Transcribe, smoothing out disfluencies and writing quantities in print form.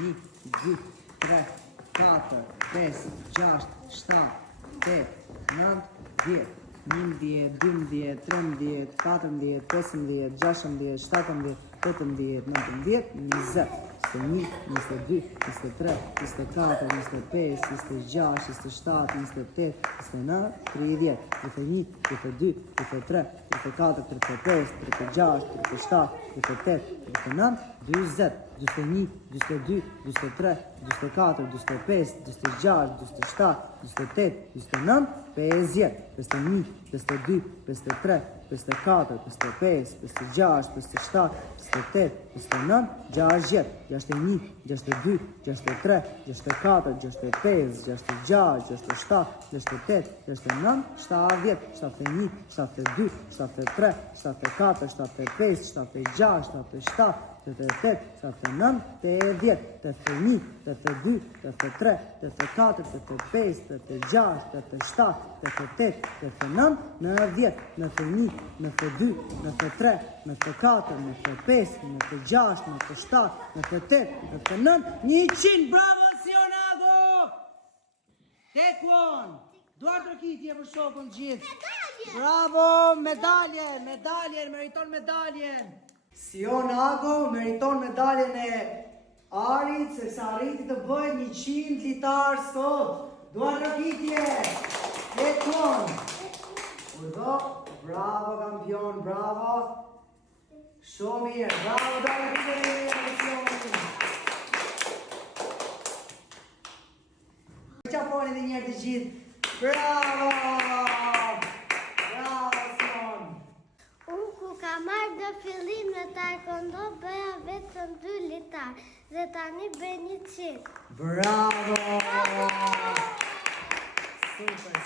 1, 2, 3, 4, 5, 6, 7, 8, 9, 10, 11, 12, 13, 14, 15, 16, 17, 18, 19, 20, 21, 22, 23, 24, 25, 26, 27, 28, 29, 30, 31, 32, 33, 34, 35, 36, 37, 38, 39, 20, 21, 22, 23, 24, 25, 26, 27, 28, 29, 50, 51, 52, 53, 54, 55, 56, 57, 58, 59, 60, 61, 62, 63, 64, 65, 66, 67, 68, 69, 70, 71, 72, 73, 74, 75, 76, 77, 78, 79, 80, 81, 82, 83, 84, 85, 86, 87, 88, 89, 90, 91, 92, 93, 94, 95, 96, 97, 98, 99, 100, bravo Sionago! Take one! Duart rëkitje për shokun gjithë. Bravo, medaljen, meriton medaljen. Sionago meriton medaljen e Arit, se sa arriti të bëjt 100 litar sot. Duart rëkitje. Take one! Urdo, bravo kampion, bravo. Shumë mirë, bravo, duart rëkitje. Qafoni dhe njerë të gjithë. Bravo! Bravo, Sion! Unë ku ka marrë në fillim në taekwondo bëja vetëm 2 litar dhe tani bëj 100. Bravo! Super!